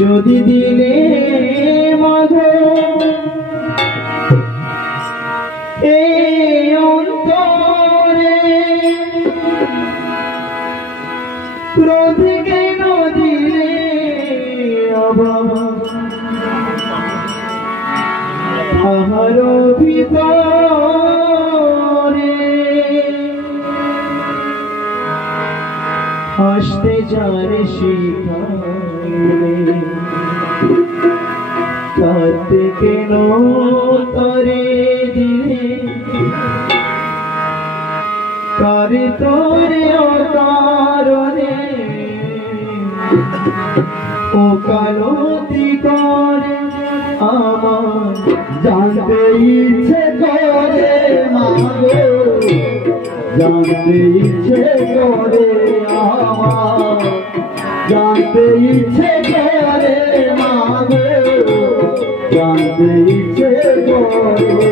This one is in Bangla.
যদি দিলে মাগো এই অন্তরে ক্রোধ কেন দিলে আমার ভিতরে হাসতে যারে শিখাইলে কাঁদতে কেন তরে দিলে কারে তোরে অকারণে ও কালতি করে আমার জানতে ইচ্ছে করে মাগো জানতে ইচ্ছে করে আমার জানতে ইচ্ছে করে মাগো জানতে ইচ্ছে করে